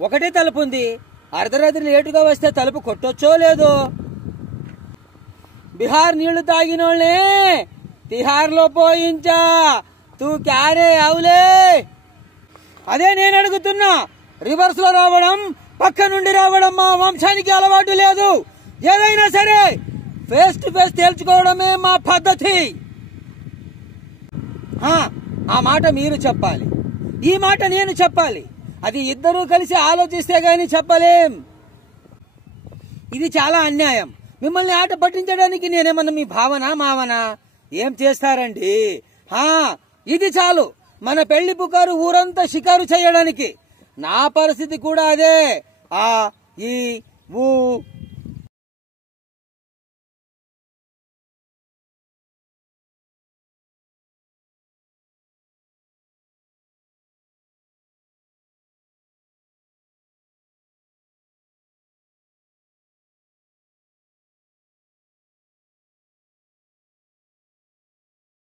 ఒకటే తలుపు ఉంది. అర్ధరాత్రి లేటుగా వస్తే తలుపు కొట్టొచ్చో లేదో. బిహార్ నీళ్లు తాగినోళ్ళే తిహార్ లో పోయించా, తూ క్యారే అవులే. అదే నేను అడుగుతున్నా. రివర్స్ లో రావడం, పక్క నుండి రావడం మా వంశానికి అలవాటు లేదు. ఏదైనా సరే ఫేస్ టు ఫేస్ తేల్చుకోవడమే మా పద్ధతి. ఆ మాట మీరు చెప్పాలి, ఈ మాట నేను చెప్పాలి. అది ఇద్దరూ కలిసి ఆలోచిస్తే గాని చెప్పలేం. ఇది చాలా అన్యాయం. మిమ్మల్ని ఆట పట్టించడానికి నేనేమన్నా మీ మావనా ఏం చేస్తారండి? ఇది చాలు మన పెళ్లి పుకారు ఊరంతా షికారు చేయడానికి. నా పరిస్థితి కూడా అదే. ఈ ఊ